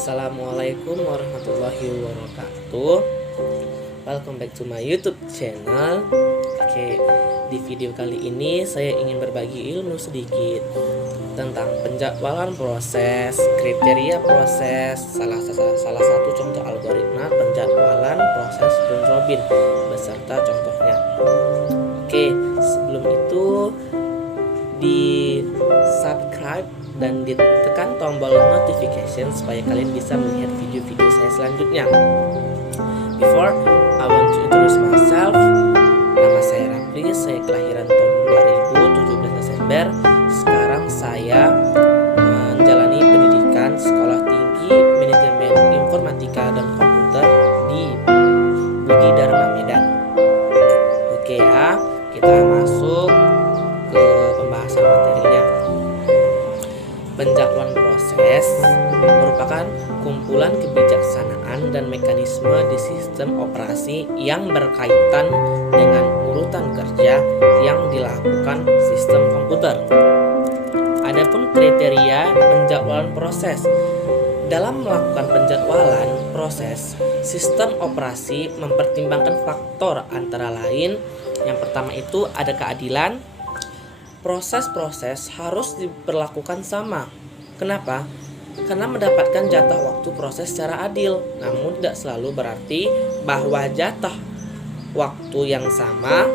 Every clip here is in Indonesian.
Assalamualaikum warahmatullahi wabarakatuh. Welcome back to my YouTube channel. Oke, di video kali ini saya ingin berbagi ilmu sedikit tentang penjadwalan proses, kriteria proses, salah satu contoh algoritma penjadwalan proses round robin beserta contohnya. Oke, sebelum itu di subscribe dan ditekan tombol notification supaya kalian bisa melihat video-video saya selanjutnya. Before I want to introduce myself, nama saya Rafli, saya kelahiran tahun 2017 Desember. Sekarang saya menjalani pendidikan sekolah tinggi manajemen informatika dan komputer di Budi Dharma Medan. Oke ya, kita masuk ke pembahasan materinya. Penjadwalan proses merupakan kumpulan kebijaksanaan dan mekanisme di sistem operasi yang berkaitan dengan urutan kerja yang dilakukan sistem komputer. Adapun kriteria penjadwalan proses. Dalam melakukan penjadwalan proses, sistem operasi mempertimbangkan faktor antara lain. Yang pertama itu ada keadilan. Proses-proses harus diperlakukan sama. Kenapa? Karena mendapatkan jatah waktu proses secara adil. Namun tidak selalu berarti bahwa jatah waktu yang sama.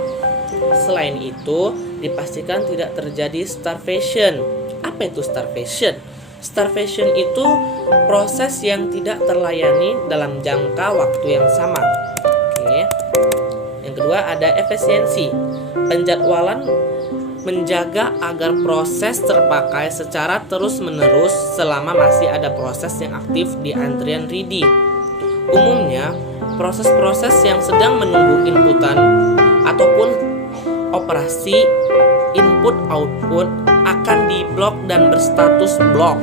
Selain itu, dipastikan tidak terjadi starvation. Apa itu starvation? Starvation itu proses yang tidak terlayani dalam jangka waktu yang sama. Oke. Yang kedua ada efisiensi. Penjadwalan menjaga agar proses terpakai secara terus-menerus selama masih ada proses yang aktif di antrian ready. Umumnya, proses-proses yang sedang menunggu inputan ataupun operasi input-output akan diblok dan berstatus blok,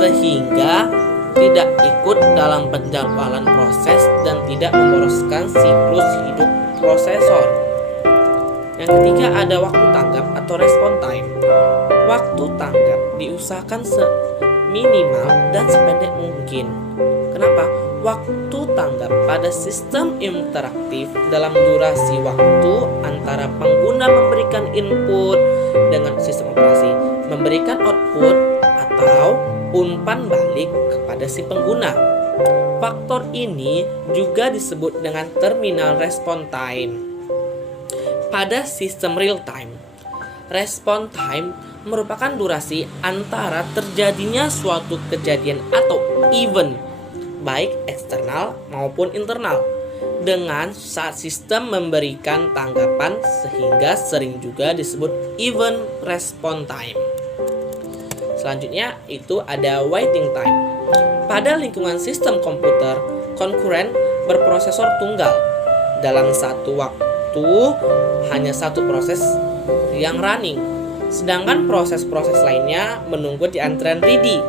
sehingga tidak ikut dalam penjadwalan proses dan tidak memboroskan siklus hidup prosesor. Yang ketiga ada waktu tanggap atau response time. Waktu tanggap diusahakan seminimal dan sependek mungkin. Kenapa? Waktu tanggap pada sistem interaktif dalam durasi waktu antara pengguna memberikan input dengan sistem operasi memberikan output atau umpan balik kepada si pengguna. Faktor ini juga disebut dengan terminal response time. Pada sistem real time, response time merupakan durasi antara terjadinya suatu kejadian atau event, baik eksternal maupun internal, dengan saat sistem memberikan tanggapan, sehingga sering juga disebut event response time. Selanjutnya itu ada waiting time. Pada lingkungan sistem komputer, konkuren berprosesor tunggal. Dalam satu waktu hanya satu proses yang running, sedangkan proses-proses lainnya menunggu di antrian ready.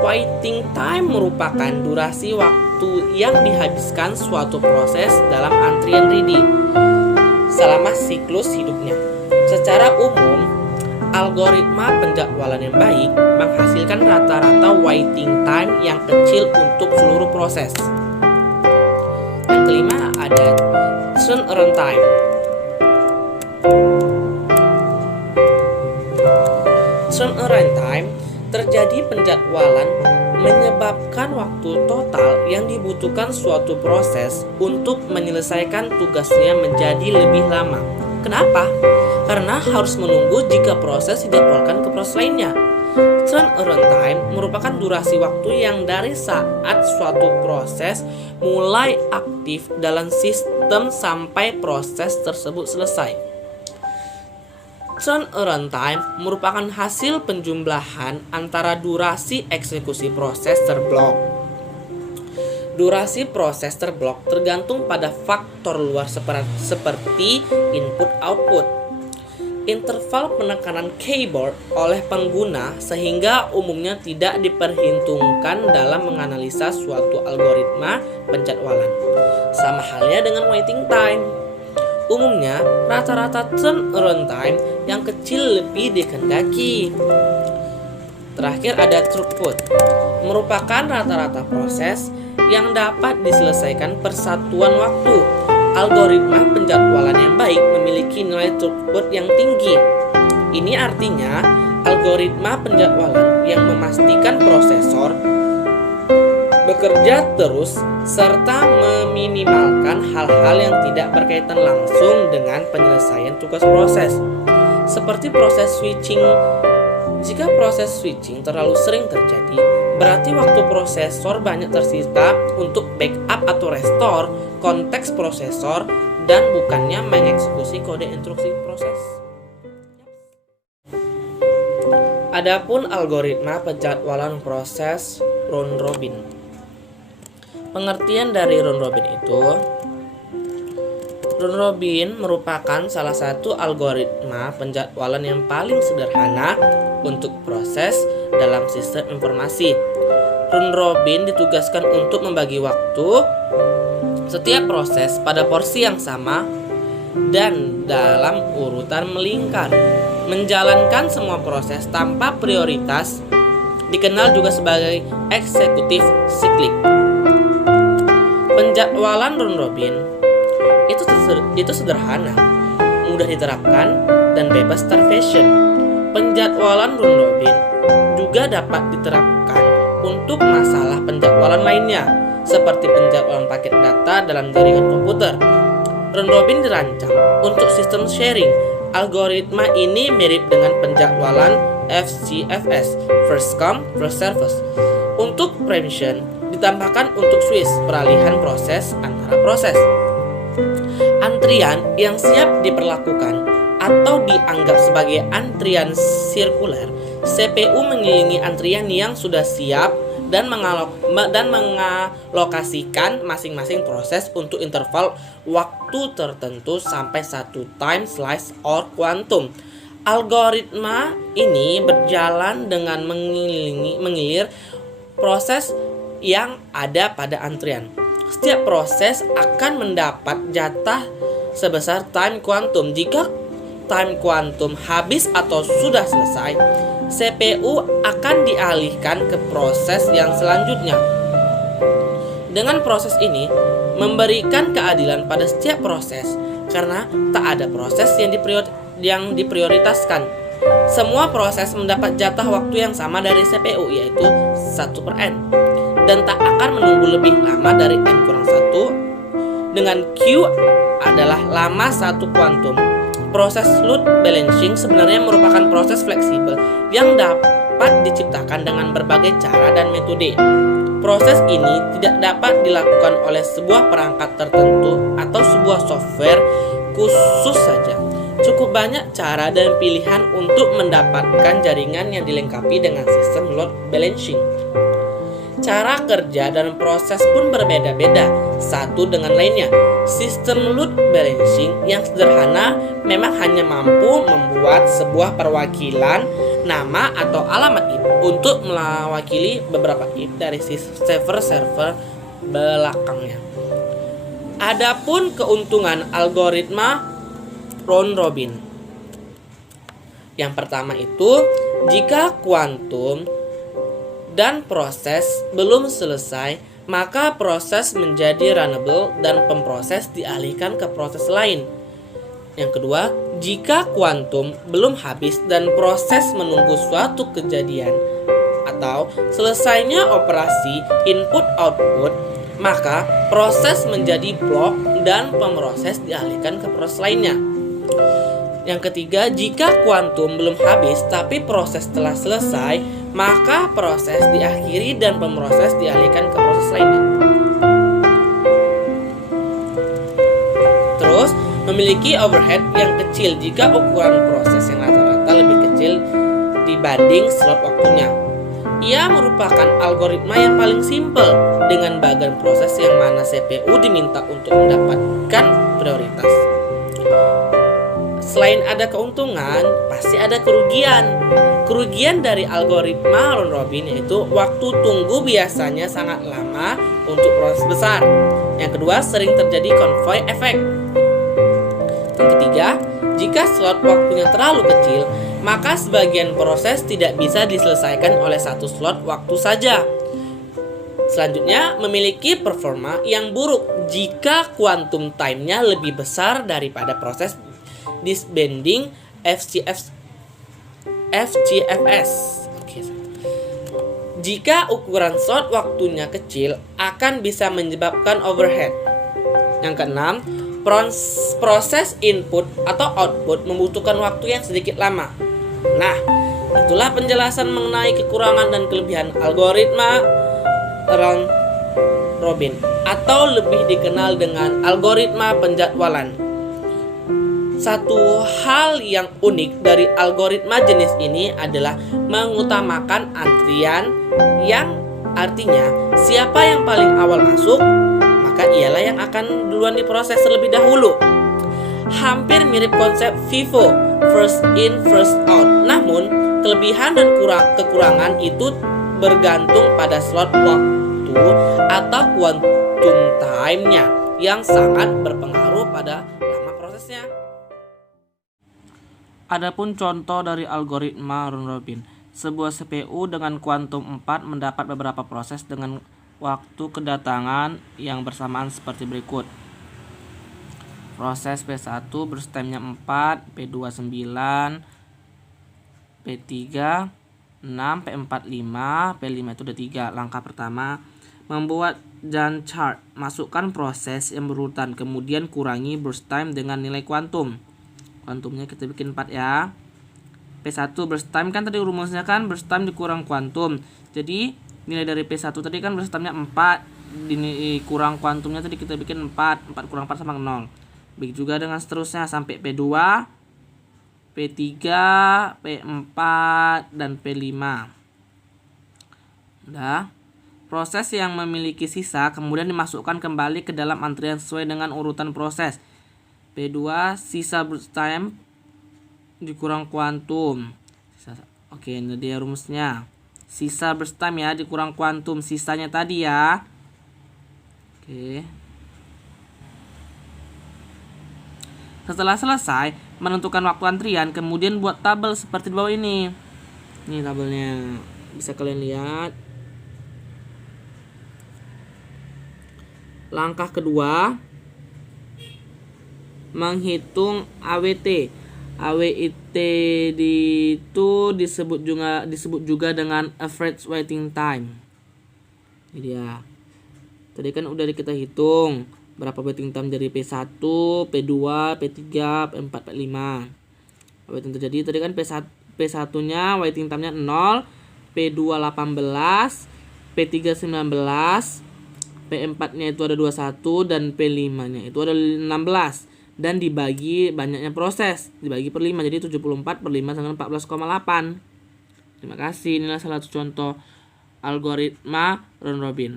Waiting time merupakan durasi waktu yang dihabiskan suatu proses dalam antrian ready selama siklus hidupnya. Secara umum, algoritma penjadwalan yang baik menghasilkan rata-rata waiting time yang kecil untuk seluruh proses. Yang kelima ada turnaround time. Turnaround time terjadi penjadwalan menyebabkan waktu total yang dibutuhkan suatu proses untuk menyelesaikan tugasnya menjadi lebih lama. Kenapa? Karena harus menunggu jika proses dijadwalkan ke proses lainnya. Turnaround time merupakan durasi waktu yang dari saat suatu proses mulai aktif dalam sistem sampai proses tersebut selesai. Turnaround time merupakan hasil penjumlahan antara durasi eksekusi proses terblok. Durasi proses terblok tergantung pada faktor luar seperti input-output, interval penekanan keyboard oleh pengguna, sehingga umumnya tidak diperhitungkan dalam menganalisa suatu algoritma penjadwalan. Sama halnya dengan waiting time. Umumnya, rata-rata turnaround time yang kecil lebih dikehendaki. Terakhir ada throughput. merupakan rata-rata proses yang dapat diselesaikan per satuan waktu. Algoritma penjadwalan yang baik memiliki nilai throughput yang tinggi. Ini artinya algoritma penjadwalan yang memastikan prosesor bekerja terus serta meminimalkan hal-hal yang tidak berkaitan langsung dengan penyelesaian tugas proses. Seperti proses switching. Jika proses switching terlalu sering terjadi, berarti waktu prosesor banyak tersita untuk backup atau restore konteks prosesor dan bukannya mengeksekusi kode instruksi proses. Adapun algoritma penjadwalan proses round robin. Pengertian dari round robin itu, round robin merupakan salah satu algoritma penjadwalan yang paling sederhana untuk proses dalam sistem informasi. Round robin ditugaskan untuk membagi waktu setiap proses pada porsi yang sama dan dalam urutan melingkar. Menjalankan semua proses tanpa prioritas dikenal juga sebagai eksekutif siklik. Penjadwalan round robin itu sederhana, mudah diterapkan, dan bebas starvation. Penjadwalan round robin juga dapat diterapkan untuk masalah penjadwalan lainnya, seperti penjadwalan paket data dalam jaringan komputer. Round robin dirancang untuk sistem sharing. Algoritma ini mirip dengan penjadwalan FCFS, first come, first served. Untuk preemption, ditambahkan untuk switch, peralihan proses antara proses. Antrian yang siap diperlakukan atau dianggap sebagai antrian sirkuler. CPU mengelilingi antrian yang sudah siap dan mengalokasikan masing-masing proses untuk interval waktu tertentu sampai satu time slice or quantum. Algoritma ini berjalan dengan mengilir proses yang ada pada antrian. Setiap proses akan mendapat jatah sebesar time quantum. Jika time quantum habis atau sudah selesai, CPU akan dialihkan ke proses yang selanjutnya. Dengan proses ini memberikan keadilan pada setiap proses karena tak ada proses yang diprioritaskan. Semua proses mendapat jatah waktu yang sama dari CPU, yaitu 1/n, dan tak akan menunggu lebih lama dari n-1 dengan Q adalah lama 1 kuantum. Proses load balancing sebenarnya merupakan proses fleksibel yang dapat diciptakan dengan berbagai cara dan metode. Proses ini tidak dapat dilakukan oleh sebuah perangkat tertentu atau sebuah software khusus saja. Cukup banyak cara dan pilihan untuk mendapatkan jaringan yang dilengkapi dengan sistem load balancing. Cara kerja dan proses pun berbeda-beda satu dengan lainnya. Sistem load balancing yang sederhana memang hanya mampu membuat sebuah perwakilan nama atau alamat IP untuk mewakili beberapa IP dari server belakangnya. Adapun keuntungan algoritma round robin. Yang pertama itu, jika kuantum dan proses belum selesai, maka proses menjadi runnable dan pemproses dialihkan ke proses lain. Yang kedua, jika kuantum belum habis dan proses menunggu suatu kejadian atau selesainya operasi input-output, maka proses menjadi blok dan pemproses dialihkan ke proses lainnya. Yang ketiga, jika kuantum belum habis tapi proses telah selesai, maka proses diakhiri dan pemproses dialihkan ke proses lainnya. Terus, memiliki overhead yang kecil jika ukuran proses yang rata-rata lebih kecil dibanding slot waktunya. Ia merupakan algoritma yang paling simpel dengan bagian proses yang mana CPU diminta untuk mendapatkan prioritas. Selain ada keuntungan, pasti ada kerugian. Kerugian dari algoritma round robin yaitu waktu tunggu biasanya sangat lama untuk proses besar. Yang kedua, sering terjadi convoy effect. Yang ketiga, jika slot waktunya terlalu kecil, maka sebagian proses tidak bisa diselesaikan oleh satu slot waktu saja. Selanjutnya, memiliki performa yang buruk jika quantum time-nya lebih besar daripada proses disbanding FCFS. Jika ukuran slot waktunya kecil, akan bisa menyebabkan overhead. Yang keenam, proses input atau output membutuhkan waktu yang sedikit lama. Nah, itulah penjelasan mengenai kekurangan dan kelebihan algoritma round robin atau lebih dikenal dengan algoritma penjadwalan. Satu hal yang unik dari algoritma jenis ini adalah mengutamakan antrian, yang artinya siapa yang paling awal masuk, maka ialah yang akan duluan diproses terlebih dahulu. Hampir mirip konsep FIFO, first in first out. Namun, kelebihan dan kekurangan itu bergantung pada slot waktu atau quantum time-nya yang sangat berpengaruh pada lama prosesnya. Adapun contoh dari algoritma round robin, sebuah CPU dengan kuantum 4 mendapat beberapa proses dengan waktu kedatangan yang bersamaan seperti berikut. Proses P1 burst time-nya 4, P2 9, P3 6, P4 5, P5 itu ada 3. Langkah pertama, membuat Gantt chart. Masukkan proses yang berurutan, kemudian kurangi burst time dengan nilai kuantum. Kuantumnya kita bikin 4 ya. P1 burst time kan tadi rumusnya kan burst time dikurang kuantum. Jadi nilai dari P1 tadi kan burst time-nya 4, dikurang kuantumnya tadi kita bikin 4. 4 kurang 4 sama 0. Begitu juga dengan seterusnya sampai P2, P3, P4, dan P5. Udah. Proses yang memiliki sisa kemudian dimasukkan kembali ke dalam antrian sesuai dengan urutan proses. P2 sisa burst time dikurang kuantum. Oke, ini dia rumusnya. Sisa burst time ya dikurang kuantum, sisanya tadi ya. Oke. Setelah selesai menentukan waktu antrian, kemudian buat tabel seperti di bawah ini. Ini tabelnya, bisa kalian lihat. Langkah kedua, menghitung AWT. AWT itu disebut juga dengan average waiting time. Ini dia. Tadi kan udah kita hitung berapa waiting time dari P1, P2, P3, P4, P5. Waiting terjadi tadi kan P1-nya waiting time-nya 0, P2 18, P3 19, P4-nya itu ada 21 dan P5-nya itu ada 16. Dan dibagi banyaknya proses, dibagi per 5, jadi 74 per 5 sama 14,8. Terima kasih, inilah salah satu contoh algoritma round robin.